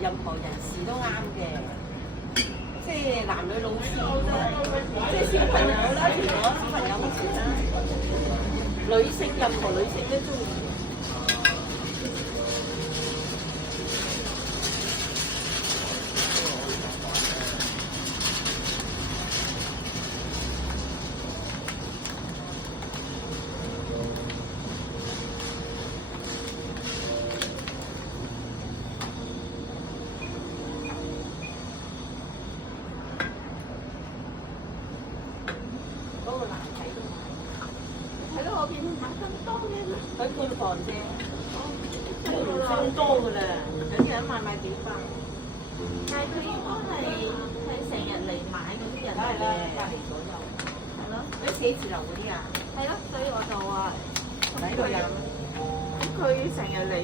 任何人士都啱嘅，即係男女老少啦，即係小朋友啦，如果小朋友唔食啦，女性任何女性都中意。嗰個男仔都買，係咯，我見買咁多嘅，佢半房啫，都唔算多噶啦，有啲人買幾百。但係佢應該係成日嚟買嗰啲人梗係啦，隔嘅，離左右，係咯，啲寫字樓嗰啲啊，係咯，所以我就話喺度有。佢成日嚟。